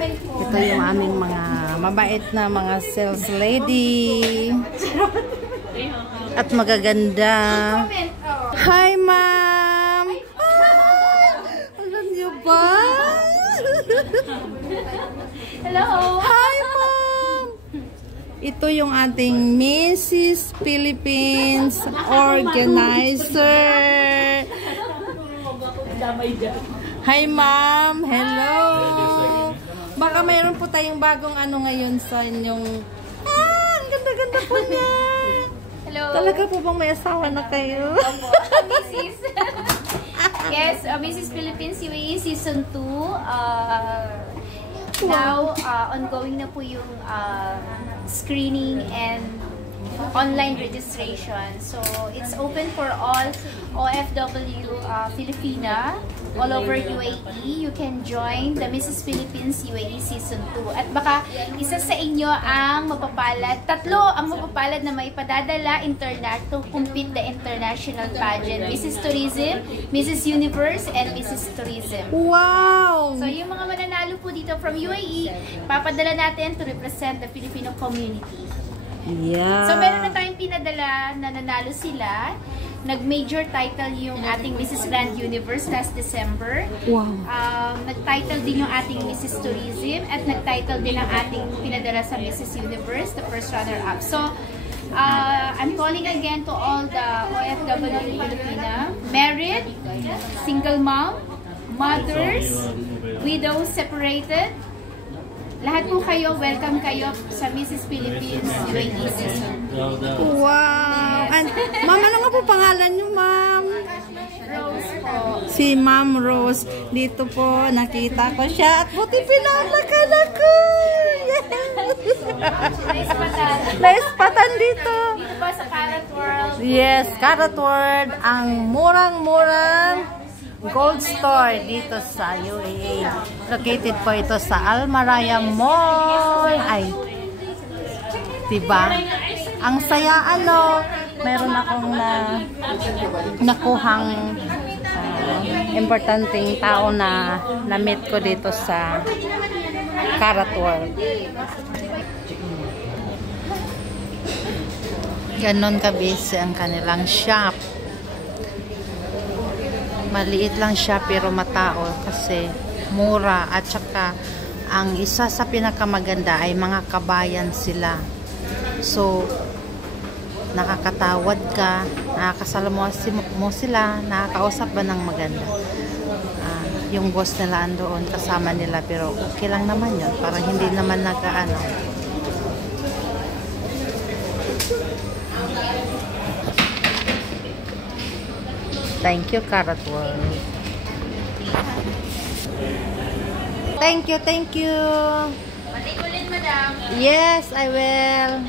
Ito yung aming mga mabait na mga sales lady. At magaganda. Hi, ma'am! Alam niyo ba? Hello! Hi, ma'am! Ito yung ating Mrs. Philippines organizer. Hi, ma'am! Hello! Baka mayroon po tayong bagong ano ngayon sa inyong... ang ganda-ganda po niya! Hello! Talaga po bang may asawa na kayo? Opo, Mrs. Yes, Mrs. Philippines UAE Season 2. Now, ongoing na po yung screening and online registration. So, it's open for all OFW Filipina all over UAE. You can join the Mrs. Philippines UAE Season 2. At baka isa sa inyo ang mapapalad, tatlo ang mapapalad na maipadadala to compete the international pageant. Mrs. Tourism, Mrs. Universe, and Mrs. Tourism. Wow! So, yung mga mananalo po dito from UAE, papadala natin to represent the Filipino community. Yeah. So, meron na tayong pinadala na nanalo sila. Nag-major title yung ating Mrs. Grand Universe last December. Wow. Nag-title din yung ating Mrs. Tourism at nag-title din ang ating pinadala sa Mrs. Universe, the first runner-up. So, I'm calling again to all the OFW Filipina, married, single mom, mothers, widows, separated. Lahat po kayo, welcome kayo sa Mrs. Philippines UAE Season. Wow! And, ma'am, ano nga po pangalan niyo, ma'am? Rose po. Si Ma'am Rose. Dito po, nakita ko siya. At buti pinalakan ako! Yes! Naispatan. Naispatan dito. Dito pa sa Carrot World. Yes, Carrot World. Ang murang-murang gold store dito sa UAE. Located po ito sa Al Maraya Mall. Ay, diba? Ang saya, ano, meron akong nakuhang importanteng tao na na-meet ko dito sa Carrot World. Ganon kabisi ang kanilang shop. Maliit lang siya pero matao kasi mura at saka ang isa sa pinakamaganda ay mga kabayan sila. So, nakakatawad ka, nakakasalamuha mo sila, nakakausap ba ng maganda. Yung boss nila andoon kasama nila pero okay lang naman yun. Parang hindi naman nag-ano. Thank you, Carrot World. Thank you, thank you. Pati ulit, madam. Yes, I will.